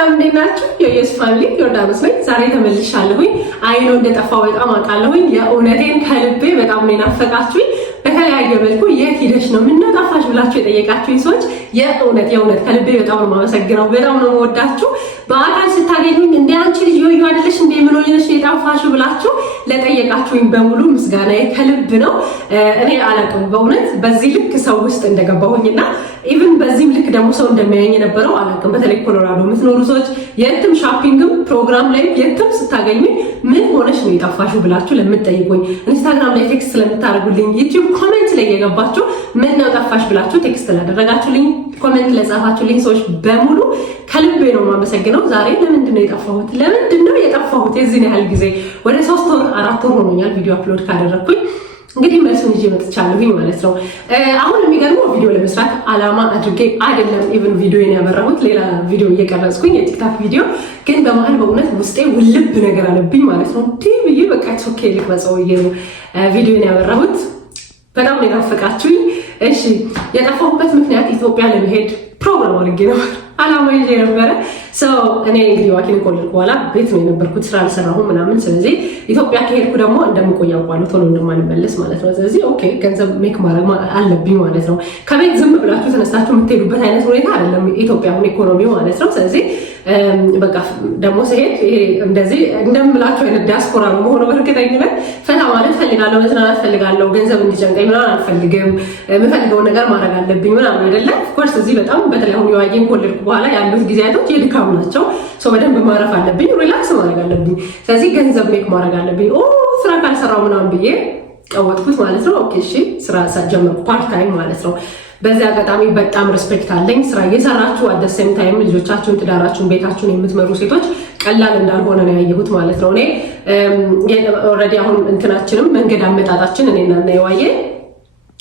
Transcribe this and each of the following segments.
ሰላም እንዴት ናችሁ? የኢየሱስ ፋሚሊ ዮርዳኖስ ነኝ። ዛሬ ተመልሻለሁኝ። አይኖ እንደጠፋው በጣም አውቃለሁኝ። የእውነቴን ከልቤ በጣም ነው ናፈቃችሁኝ። በተለያየ መልኩ የት ሄደሽ ነው ምን ጠፋሽ ብላችሁ የጠየቃችሁኝ ሰዎች የእውነት ከልቤ በጣም ነው የማመሰግነው። በጣም ነው የምወዳችሁ። በአካል ስታገኙኝ እንደ አንቺ ልጅ ዮዮ አይደለሽ እንደ ምን ሆነሽ የጠፋሽ ብላችሁ ለጠየቃችሁኝ በሙሉ ምስጋናዬ ከልብ ነው። እኔ አላውቅም በእውነት በዚህ ልክ ሰው ውስጥ እንደገባሁኝና ኢቭን በዚህም ልክ ደግሞ ሰው እንደሚያየኝ የነበረው አላውቅም። በተለይ ኮሎራዶ የምትኖሩ ሰዎች የትም ሻፒንግም ፕሮግራም ላይ የትም ስታገኙኝ ምን ሆነሽ ነው የጠፋሽው ብላችሁ ለምትጠይቁኝ፣ ኢንስታግራም ላይ ቴክስት ስለምታደርጉልኝ፣ ዩቲዩብ ኮሜንት ላይ የገባችሁ ምን ነው ጠፋሽ ብላችሁ ቴክስት ላደረጋችሁልኝ፣ ኮሜንት ለጻፋችሁልኝ ሰዎች በሙሉ ከልቤ ነው የማመሰግነው። ዛሬ ለምንድን ነው የጠፋሁት? የዚህን ያህል ጊዜ ወደ 3 ወር 4 ወር ሆኖኛል ቪዲዮ አፕሎድ ካደረግኩኝ። እንግዲህ መልሱን ይዤ መጥቻለሁኝ ማለት ነው። አሁን የሚገርመው ቪዲዮ ለመስራት አላማ አድርጌ አይደለም ኢቭን ቪዲዮን ያበራሁት፣ ሌላ ቪዲዮ እየቀረጽኩኝ የቲክታክ ቪዲዮ ግን በመሀል በእውነት ውስጤ ውልብ ነገር አለብኝ ማለት ነው። ብዬ በቃ ኦኬ ልቅረጸው ብዬ ነው ቪዲዮን ያበራሁት። በጣም ነው የናፈቃችሁኝ። እሺ የጠፋሁበት ምክንያት ኢትዮጵያ ለመሄድ ፕሮግራም አድርጌ ነው አላማ ይዤ ነበረ። እኔ እንግዲህ ዋኪን ኮሌጅ በኋላ ቤት ነው የነበርኩት፣ ስራ አልሰራሁም ምናምን። ስለዚህ ኢትዮጵያ ከሄድኩ ደግሞ እንደምቆይ አውቃለሁ፣ ቶሎ እንደማልመለስ ማለት ነው። ስለዚህ ኦኬ ገንዘብ ሜክ ማድረግ አለብኝ ማለት ነው። ከቤት ዝም ብላችሁ ተነስታችሁ የምትሄዱበት አይነት ሁኔታ አይደለም ኢትዮጵያ አሁን ኢኮኖሚው ማለት ነው። ስለዚህ በቃ ደግሞ ስሄድ እንደዚህ እንደምላችሁ አይነት ዲያስፖራ ነው መሆኑ በእርግጠኝነት ፈታ ማለት ፈልጋለሁ፣ መዝናናት ፈልጋለሁ፣ ገንዘብ እንዲጨንቀኝ ምናምን አልፈልግም። የምፈልገውን ነገር ማድረግ አለብኝ ምናምን አይደለም። ኦፍኮርስ እዚህ በጣም በተለይ አሁን የዋየን ኮሌጅ በኋላ ያሉት ጊዜያቶች የድካም ናቸው። በደንብ ማረፍ አለብኝ፣ ሪላክስ ማድረግ አለብኝ። ስለዚህ ገንዘብ ሜክ ማድረግ አለብኝ። ስራ ካልሰራው ምናምን ብዬ ቀወጥኩት ማለት ነው። ኦኬ እሺ ስራ ጀመርኩ፣ ፓርት ታይም ማለት ነው። በዚህ አጋጣሚ በጣም ሪስፔክት አለኝ። ስራ እየሰራችሁ አደሰም ታይም ልጆቻችሁን፣ ትዳራችሁን፣ ቤታችሁን የምትመሩ ሴቶች ቀላል እንዳልሆነ ነው ያየሁት ማለት ነው። እኔ ኦልሬዲ አሁን እንትናችንም መንገድ አመጣጣችን እኔና የዋየ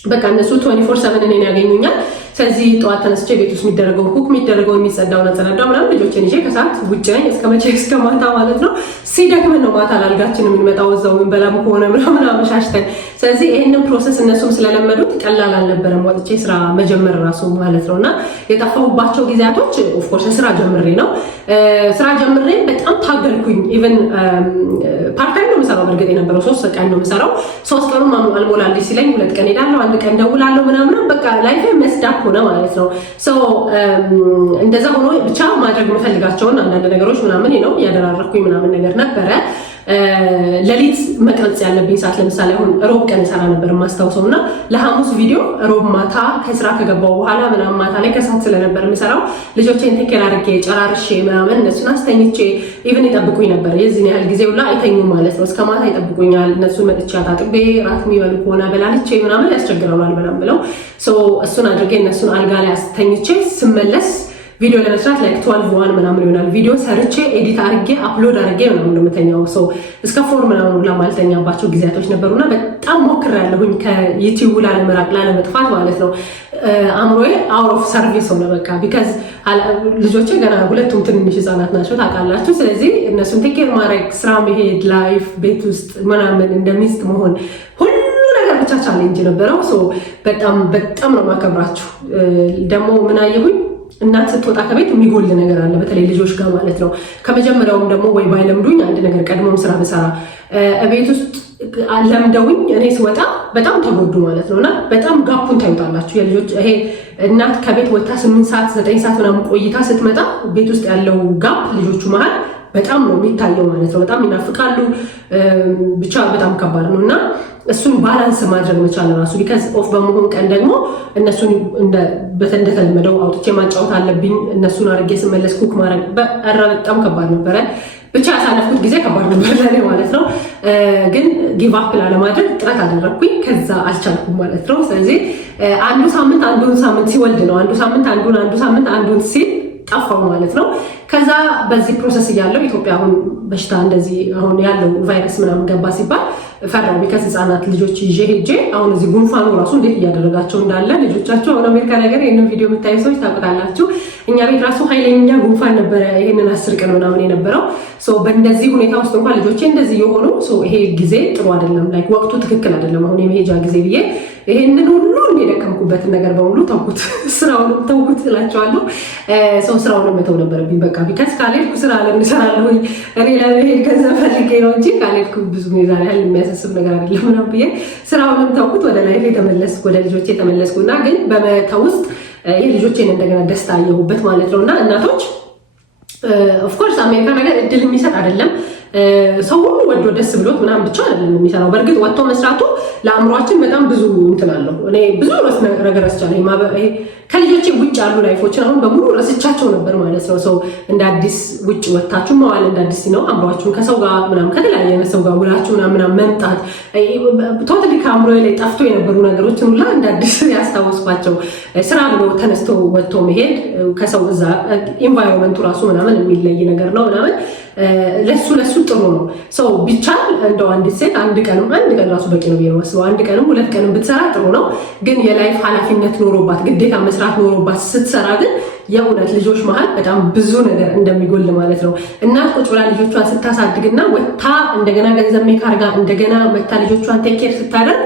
በቃ እነሱ 24/7 እኔን ያገኙኛል። ስለዚህ ጠዋት ተነስቼ ቤት ውስጥ የሚደረገው ኩክ የሚደረገው የሚጸዳው ነጸዳዳው ምናምን ልጆችን ይዤ ከሰዓት ውጭ ነኝ እስከ ማታ ማለት ነው። ሲደክመን ነው ማታ ላልጋችን የምንመጣው እዛው የምንበላም ከሆነ ምናምን አመሻሽተን። ስለዚህ ይህንን ፕሮሰስ እነሱም ስለለመዱት ቀላል አልነበረም ወጥቼ ስራ መጀመር ራሱ ማለት ነው። እና የጠፋሁባቸው ጊዜያቶች ኦፍኮርስ ስራ ጀምሬ ነው። ስራ ጀምሬ በጣም ታገልኩኝ። ኢቨን ፓርታይም ነው የምሰራው። በእርግጥ የነበረው 3 ቀን ነው የምሰራው። 3 ቀኑም አልሞላልኝ ሲለኝ 2 ቀን ሄዳለሁ፣ 1 ቀን ደውላለሁ ምናምን በቃ ላይፍ መስዳፕ ሆነ ማለት ነው። እንደዛ ሆኖ ብቻ ማድረግ የምፈልጋቸውን አንዳንድ ነገሮች ምናምን ነው ያደራረኩኝ ምናምን ነገር ነበረ። ለሊት መቅረጽ ያለብኝ ሰዓት ለምሳሌ አሁን ሮብ ቀን ሰራ ነበር ማስታውሰው እና ለሐሙስ ቪዲዮ ሮብ ማታ ከስራ ከገባው በኋላ ምናምን ማታ ላይ ከሰዓት ስለነበር የምሰራው ልጆቼን ቴኬር አድርጌ ጨራርሼ ምናምን እነሱን አስተኝቼ ኢቭን ይጠብቁኝ ነበር። የዚህን ያህል ጊዜው ላይ አይተኙ ማለት ነው። እስከ ማታ ይጠብቁኛል። እነሱን መጥቼ አጣጥቤ ራት የሚበሉ ከሆነ በላልቼ ምናምን ያስቸግረዋል ምናምን ብለው እሱን አድርጌ እነሱን አልጋ ላይ አስተኝቼ ስመለስ ቪዲዮ ለመስራት ላይክ 12 ምናምን ይሆናል። ቪዲዮ ሰርቼ ኤዲት አድርጌ አፕሎድ አድርጌ ምናምን እንደምተኛው እስከ 4 ምናምን ለማልተኛባቸው ጊዜያቶች ነበሩና በጣም ሞክሬያለሁኝ ከዩቲዩብ ላለመራቅ ላለመጥፋት ማለት ነው። አምሮዬ አውት ኦፍ ሰርቪስ ሆነ በቃ ቢካዝ ልጆቼ ገና ሁለቱም ትንንሽ ህፃናት ናቸው ታውቃላችሁ። ስለዚህ እነሱን ቴኬር ማድረግ፣ ስራ መሄድ፣ ላይፍ ቤት ውስጥ ምናምን እንደሚስት መሆን ሁሉ ነገር ብቻ ቻሌንጅ ነበረው። በጣም ነው ማከብራችሁ። ደግሞ ምን አየሁኝ እናት ስትወጣ ከቤት የሚጎል ነገር አለ፣ በተለይ ልጆች ጋር ማለት ነው። ከመጀመሪያውም ደግሞ ወይ ባይለምዱኝ አንድ ነገር ቀድሞም ስራ ብሰራ ቤት ውስጥ ለምደውኝ እኔ ስወጣ በጣም ተጎዱ ማለት ነው። እና በጣም ጋፑን ታዩታላችሁ የልጆች ይሄ እናት ከቤት ወጥታ 8 ሰዓት 9 ሰዓት ምናምን ቆይታ ስትመጣ ቤት ውስጥ ያለው ጋፕ ልጆቹ መሀል በጣም ነው የሚታየው ማለት ነው። በጣም ይናፍቃሉ። ብቻ በጣም ከባድ ነው እና እሱን ባላንስ ማድረግ መቻል ራሱ ቢካዝ ኦፍ በመሆን ቀን ደግሞ እነሱን እንደተለመደው አውጥቼ ማጫወት አለብኝ። እነሱን አድርጌ ስመለስ ኩክ ማድረግ በጣም ከባድ ነበረ። ብቻ ያሳለፍኩት ጊዜ ከባድ ነበር ለኔ ማለት ነው። ግን ጊቭ አፕ ላለማድረግ ጥረት አደረግኩኝ። ከዛ አልቻልኩም ማለት ነው። ስለዚህ አንዱ ሳምንት ሲወልድ ነው አንዱ ሳምንት አንዱን ሲል ጠፋው ማለት ነው። ከዛ በዚህ ፕሮሰስ እያለው ኢትዮጵያ አሁን በሽታ እንደዚህ አሁን ያለው ቫይረስ ምናምን ገባ ሲባል ፈራው። ቢካዝ ህፃናት ልጆች ይዤ ሄጄ አሁን እዚህ ጉንፋኑ ራሱ እንዴት እያደረጋቸው እንዳለ ልጆቻቸው አሁን አሜሪካ ነገር ይህንን ቪዲዮ የምታዩ ሰዎች ታውቁታላችሁ። እኛ ቤት ራሱ ኃይለኛ ጉንፋን ነበረ ይሄንን 10 ቀን ምናምን የነበረው። በእንደዚህ ሁኔታ ውስጥ እንኳን ልጆቼ እንደዚህ የሆኑ ይሄ ጊዜ ጥሩ አይደለም፣ ላይክ ወቅቱ ትክክል አይደለም አሁን የመሄጃ ጊዜ ብዬ ይሄንን ሁሉ እንደደከምኩበትን ነገር በሙሉ ተውኩት፣ ስራውን ተውኩት እላቸዋለሁ። ስራውን መተው ነበረብኝ በቃ ቢካስ ካልሄድኩ ስራ ለምን እሰራለሁ? እኔ ለመሄድ ገንዘብ ፈልጌ ነው እንጂ ካልሄድኩ ብዙ ሜዛን ያህል የሚያሳስብ ነገር አይደለም ምናምን ብዬ ስራውንም ተውኩት። ወደ ላይፍ የተመለስኩ ወደ ልጆቼ የተመለስኩና ግን በመተው ውስጥ የልጆቼን እንደገና ደስታ አየሁበት ማለት ነው። እና እናቶች ኦፍኮርስ አሜሪካ ነገር እድል የሚሰጥ አይደለም። ሰው ሁሉ ወዶ ደስ ብሎት ምናምን ብቻ አይደለም የሚሰራው። በእርግጥ ወጥቶ መስራቱ ለአእምሯችን በጣም ብዙ እንትን አለው። እኔ ብዙ ነገር ረስቻለሁ። ከልጆቼ ውጭ ያሉ ላይፎችን አሁን በሙሉ ረስቻቸው ነበር ማለት ነው። ሰው እንደ አዲስ ውጭ ወጥታችሁ መዋል እንደ አዲስ ነው። አእምሯችሁን ከሰው ጋር ምናምን ከተለያየ ሰው ጋር ውላችሁ ምናምን መምጣት ቶታሊ ከአእምሮ ላይ ጠፍቶ የነበሩ ነገሮችን ሁላ እንደ አዲስ ያስታወስኳቸው። ስራ ብሎ ተነስቶ ወጥቶ መሄድ ከሰው እዛ ኢንቫይሮንመንቱ ራሱ ምናምን የሚለይ ነገር ነው ምናምን ለሱ ጥሩ ነው። ሰው ቢቻል እንደው አንዲት ሴት አንድ ቀን ራሱ በቂ ነው ብዬ ነው የማስበው። አንድ ቀንም 2 ቀንም ብትሰራ ጥሩ ነው። ግን የላይፍ ኃላፊነት ኖሮባት ግዴታ መስራት ኖሮባት ስትሰራ ግን የእውነት ልጆች መሀል በጣም ብዙ ነገር እንደሚጎል ማለት ነው። እናት ቁጭ ብላ ልጆቿን ስታሳድግና ወታ እንደገና ገንዘብ ሜክ አድርጋ እንደገና መታ ልጆቿን ቴክ ኬር ስታደርግ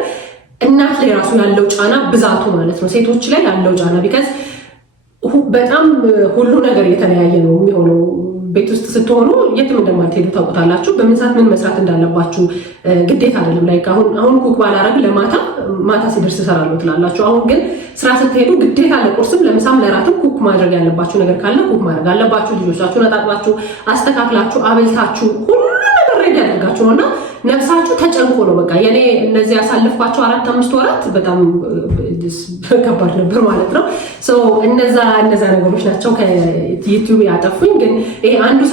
እናት ላይ ራሱ ያለው ጫና ብዛቱ ማለት ነው። ሴቶች ላይ ያለው ጫና ቢካዝ በጣም ሁሉ ነገር የተለያየ ነው የሚሆነው። ቤት ውስጥ ስትሆኑ የትም እንደማትሄዱ ታውቁታላችሁ። በምን ሰዓት ምን መስራት እንዳለባችሁ ግዴታ አይደለም። ላይክ አሁን ኩክ ባላረግ ማታ ሲደርስ እሰራለሁ ትላላችሁ። አሁን ግን ስራ ስትሄዱ ግዴታ ለቁርስም ለምሳም ለራትም ኩክ ማድረግ ያለባችሁ ነገር ካለ ኩክ ማድረግ አለባችሁ። ልጆቻችሁን አጣጥባችሁ አስተካክላችሁ አበልታችሁ ሁሉ ነገር ሬዲ ያደርጋችሁ ነውና ነፍሳችሁ ተጨንቆ ነው። በቃ የኔ እነዚህ ያሳልፍኳቸው 4-5 ወራት በጣም ከባድ ነበር ማለት ነው። እነዛ ነገሮች ናቸው ከዩቲዩብ ያጠፉኝ። ግን ይሄ አንዱን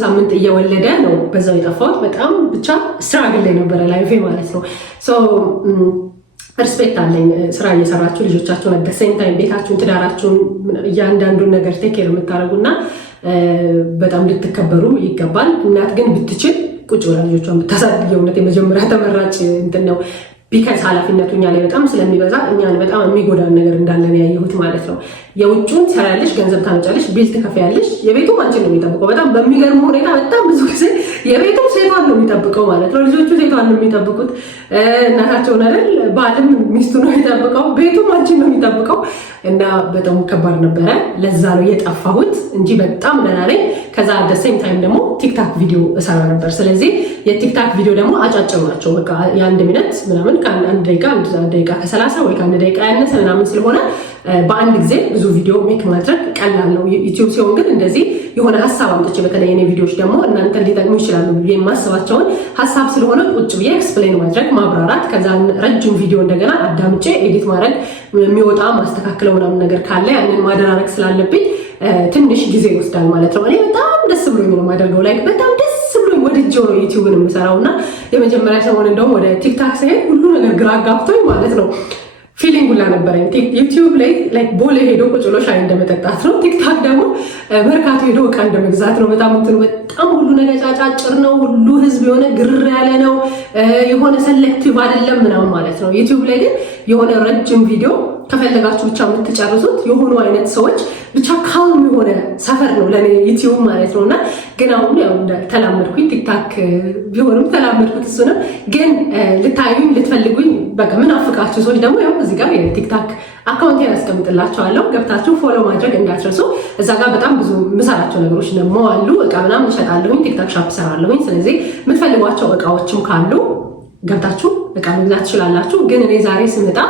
ሳምንት እየወለደ ነው በዛው የጠፋሁት። በጣም ብቻ ስትራግል ላይ ነበረ ላይፌ ማለት ነው። ሪስፔክት አለኝ ስራ እየሰራችሁ ልጆቻችሁን አደሰኝ ታይም ቤታችሁን ትዳራችሁን እያንዳንዱን ነገር ቴኬር የምታደርጉና በጣም ልትከበሩ ይገባል። እናት ግን ብትችል ቁጭ ብላ ልጆቿን ብታሳድግ የእውነት የመጀመሪያ ተመራጭ እንትን ነው። ቢካዝ ኃላፊነቱ እኛ ላይ በጣም ስለሚበዛ እኛን በጣም የሚጎዳን ነገር እንዳለን ያየሁት ማለት ነው። የውጭውን ትሰሪያለሽ፣ ገንዘብ ታመጫለሽ፣ ቢል ትከፍያለሽ። የቤቱ አንቺን ነው የሚጠብቀው። በጣም በሚገርም ሁኔታ በጣም ብዙ ጊዜ የቤቱ ሴቷን ነው የሚጠብቀው ማለት ነው። ልጆቹ ሴቷን ነው የሚጠብቁት፣ እናታቸውን አይደል። ባልም ሚስቱ ነው የሚጠብቀው፣ ቤቱም አንቺን ነው የሚጠብቀው። እና በጣም ከባድ ነበረ። ለዛ ነው የጠፋሁት እንጂ በጣም ደህና ነኝ። ከዛ ደሴም ታይም ደግሞ ቲክታክ ቪዲዮ እሰራ ነበር። ስለዚህ የቲክታክ ቪዲዮ ደግሞ አጫጭር ናቸው። በቃ የ1 ሚኒት ምናምን ከ1 ደቂቃ ከ30 ወይ ከ1 ደቂቃ ያነሰ ምናምን ስለሆነ በአንድ ጊዜ ብዙ ቪዲዮ ሜክ ማድረግ ቀላል ነው። ዩቲዩብ ሲሆን ግን እንደዚህ የሆነ ሀሳብ አምጥቼ በተለይ የኔ ቪዲዮዎች ደግሞ እናንተ ሊጠቅሙ ይችላሉ ብዬ የማስባቸውን ሀሳብ ስለሆነ ቁጭ ብዬ ኤክስፕሌን ማድረግ ማብራራት፣ ከዛ ረጅም ቪዲዮ እንደገና አዳምጬ ኤዲት ማድረግ የሚወጣ ማስተካከለው ምናምን ነገር ካለ ያንን ማደራረግ ስላለብኝ ትንሽ ጊዜ ይወስዳል ማለት ነው። እኔ በጣም ደስ ብሎኝ ነው የማደርገው። ላይክ በጣም ደስ ብሎኝ ወድጄው ነው ዩቲዩብን የምሰራው። እና የመጀመሪያ ሰሞን እንደውም ወደ ቲክታክ ስሄድ ሁሉ ነገር ግራ ጋብቶኝ ማለት ነው ፊሊንግ ሁላ ነበረኝ። ዩቲዩብ ላይ ቦሌ ሄዶ ቁጭ ብሎ ሻይ እንደመጠጣት ነው። ቲክታክ ደግሞ መርካቶ ሄዶ እቃ እንደመግዛት ነው። በጣም ሁሉ ነገር ጫጫጭር ነው። ሁሉ ህዝብ የሆነ ግር ያለ ነው። የሆነ ሰሌክቲቭ አይደለም ምናምን ማለት ነው። ዩቲዩብ ላይ ግን የሆነ ረጅም ቪዲዮ ከፈለጋችሁ ብቻ የምትጨርሱት የሆኑ አይነት ሰዎች ብቻ ካልም የሆነ ሰፈር ነው ለኔ ዩቲዩብ ማለት ነውና ግን አሁን ያው ተላመድኩኝ። ቲክታክ ቢሆንም ተላመድኩት። እሱንም ግን ልታዩኝ ልትፈልጉኝ በቃ ምን አፍቃችሁ ሰዎች ደግሞ ያው እዚህ ጋር የቲክታክ አካውንቴን አስቀምጥላችኋለሁ። ገብታችሁ ፎሎ ማድረግ እንዳትረሱ። እዛ ጋር በጣም ብዙ የምሰራቸው ነገሮች ደግሞ አሉ። እቃ ምናምን እሸጣለሁኝ። ቲክታክ ሻፕ እሰራለሁኝ። ስለዚህ የምትፈልጓቸው እቃዎችም ካሉ ገብታችሁ እቃ መግዛት ትችላላችሁ። ግን እኔ ዛሬ ስመጣ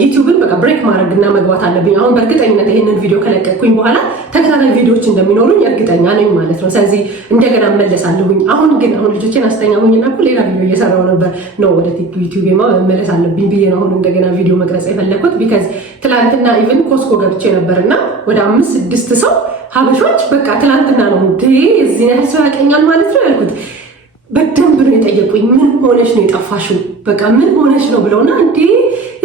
ዩቲዩብን በቃ ብሬክ ማድረግና መግባት አለብኝ። አሁን በእርግጠኝነት ይሄንን ቪዲዮ ከለቀቅኩኝ በኋላ ተከታታይ ቪዲዮዎች እንደሚኖሩኝ እርግጠኛ ነኝ ማለት ነው። ስለዚህ እንደገና መለሳለሁኝ። አሁን ልጆቼን አስተኛሁኝና ሌላ ቪዲዮ እየሰራሁ ነበር ነው ወደ ዩቲዩብ መመለስ አለብኝ ብዬ ነው አሁን እንደገና ቪዲዮ መቅረጽ የፈለኩት። ቢካዝ ትላንትና ኢቭን ኮስኮ ገብቼ ነበርና ወደ 5-6 ሰው ሀበሾች በቃ ትላንትና ነው እንዴ እዚህ ያህል ሰው ያቀኛል ማለት ነው ያልኩት። በደንብ ነው የጠየቁኝ። ምን ሆነሽ ነው የጠፋሽው? በቃ ምን ሆነሽ ነው ብለውና እንዴ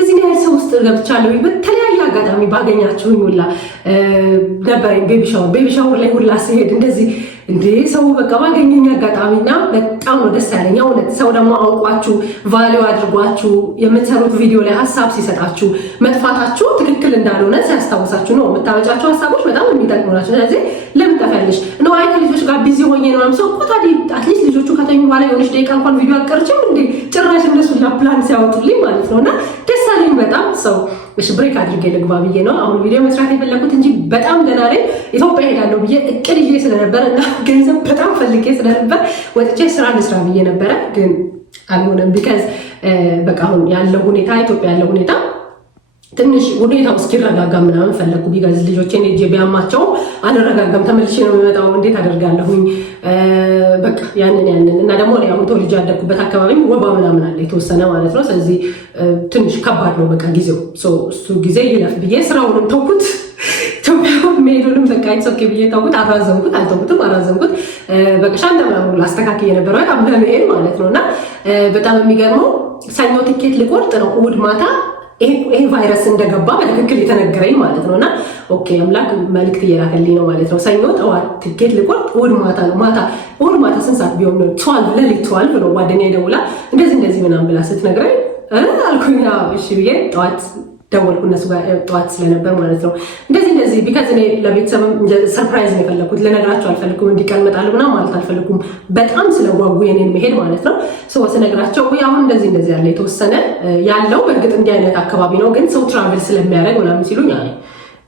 እዚህ ያህል ሰው ውስጥ ገብቻለሁ። በተለያየ አጋጣሚ ባገኛችሁኝ ሁላ ነበረኝ። ቤቢ ሻወር ላይ ሁላ ሲሄድ እንደዚህ እንዴ ሰው በቃ ባገኘኝ አጋጣሚና በጣም ነው ደስ ያለኝ። እውነት ሰው ደግሞ አውቋችሁ ቫልዩ አድርጓችሁ የምትሰሩት ቪዲዮ ላይ ሀሳብ ሲሰጣችሁ መጥፋታችሁ ትክክል እንዳልሆነ ሲያስታውሳችሁ ነው የምታመጫቸው ሀሳቦች በጣም የሚጠቅሙ ናቸው። ስለዚህ ለምን ጠፋለሽ ነው አይ ከልጆች ጋር ቢዚ ሆኜ ነው ሰው እኮ ታዲያ አትሊስት ልጆቹ ከተኙ በኋላ የሆነች ደቂቃ እንኳን ቪዲዮ አቀርጭም እንዴ ጭራሽ እነሱ ፕላን ሲያወጡልኝ ማለት ነው። እና ደስ አለኝ በጣም ሰው እሺ ብሬክ አድርጌ ልግባ ብዬ ነው አሁን ቪዲዮ መስራት የፈለኩት እንጂ በጣም ደህና ነኝ። ኢትዮጵያ ሄዳለሁ ብዬ እቅድ ይዤ ስለነበረ እና ገንዘብ በጣም ፈልጌ ስለነበር ወጥቼ ስራ ልስራ ብዬ ነበረ፣ ግን አልሆነም። ቢካዝ በቃ አሁን ያለው ሁኔታ ኢትዮጵያ ያለው ሁኔታ ትንሽ ሁኔታው እስኪረጋጋ ምናምን ፈለኩ። ቢካዝ ልጆቼን ሄጄ ቢያማቸው አልረጋጋም፣ ተመልሼ ነው የሚመጣው፣ እንዴት አደርጋለሁኝ በቃ ያንን እና ደግሞ አሁን ተወልጄ ያደግኩበት አካባቢ ወባ ምናምን አለ የተወሰነ ማለት ነው። ስለዚህ ትንሽ ከባድ ነው በቃ ጊዜው። እሱ ጊዜ ይለፍ ብዬ ስራውንም ተውኩት። ኢትዮጵያ መሄዱንም በቃ ኦኬ ብዬ ተውኩት። አራዘምኩት። በቃ ሻንጣ ምናምን አስተካክዬ የነበረው በጣም ለመሄድ ማለት ነው። እና በጣም የሚገርመው ሰኞ ትኬት ልቆርጥ ነው እሑድ ማታ ይሄ ቫይረስ እንደገባ በትክክል የተነገረኝ ማለት ነው። እና ኦኬ አምላክ መልዕክት እየላከልኝ ነው ማለት ነው። ሰኞ ጠዋት ትኬት ልቆርጥ እሑድ ማታ ነው። እሑድ ማታ ስንት ሰዓት ቢሆን ነው? 12 ሌሊት 12 ነው። ጓደኛዬ ደውላ እንደዚህ ምናምን ብላ ስትነግረኝ አልኩኝ እሺ ብዬ ጠዋት ደወልኩ እነሱ ጋር ጠዋት ስለነበር ማለት ነው። እንደዚህ ቢካዝ እኔ ለቤተሰብም ሰርፕራይዝ ነው የፈለኩት። ልነግራቸው አልፈልኩም፣ እንዲቀር እመጣለሁ ምናምን ማለት አልፈልኩም። በጣም ስለጓጉ የኔን መሄድ ማለት ነው። ሰው ስነግራቸው አሁን እንደዚህ ያለ የተወሰነ ያለው በእርግጥ እንዲህ አይነት አካባቢ ነው፣ ግን ሰው ትራቨል ስለሚያደርግ ምናምን ሲሉኝ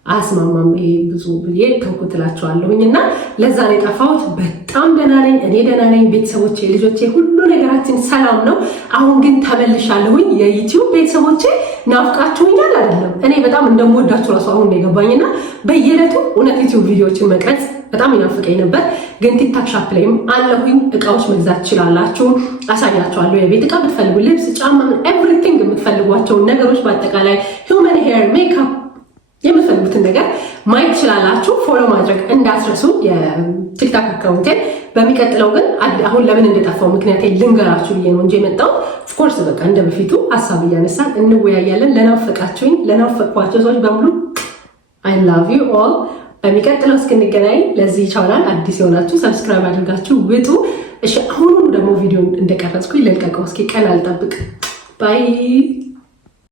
አያስማማም ይሄ ብዙ ብዬ ተውኩት እላቸዋለሁኝ። እና ለዛ ነው የጠፋሁት። በጣም ደህና ነኝ፣ እኔ ደህና ነኝ፣ ቤተሰቦቼ፣ ልጆቼ፣ ሁሉ ነገራችን ሰላም ነው። አሁን ግን ተመልሻለሁኝ። የዩቲዩብ ቤተሰቦቼ ናፍቃችሁኛል አይደለም? እኔ በጣም እንደምወዳችሁ ራሱ አሁን ነው የገባኝና በየዕለቱ እውነት ዩቲዩብ ቪዲዮዎችን መቅረጽ በጣም ይናፍቀኝ ነበር። ግን ቲክታክ ሻፕ ላይም አለሁኝ። እቃዎች መግዛት ትችላላችሁ፣ አሳያችኋለሁ። የቤት እቃ ብትፈልጉ፣ ልብስ፣ ጫማ፣ ኤቭሪቲንግ የምትፈልጓቸውን ነገሮች በአጠቃላይ ሂውመን ሄር፣ ሜካፕ የምትፈልጉትን ነገር ማየት ትችላላችሁ። ፎሎ ማድረግ እንዳትረሱ የቲክታክ አካውንቴን። በሚቀጥለው ግን አሁን ለምን እንደጠፋው ምክንያት ልንገራችሁ ብዬ ነው እንጂ የመጣው ኦፍኮርስ በቃ እንደ በፊቱ ሀሳብ እያነሳን እንወያያለን። ለናፈቅኳቸው ሰዎች በሙሉ አይ ላቭ ዩ ኦል። በሚቀጥለው እስክንገናኝ ለዚህ ቻናል አዲስ የሆናችሁ ሰብስክራይብ አድርጋችሁ ውጡ። እሺ አሁኑ ደግሞ ቪዲዮ እንደቀረጽኩኝ ልልቀቀው። እስኪ ቀን አልጠብቅ ባይ